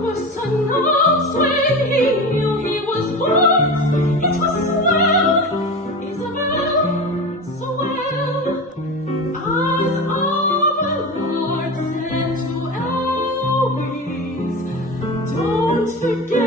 was announced when he knew he was once. It was swell, Isabel, swell, as our Lord said to Eloise, don't forget.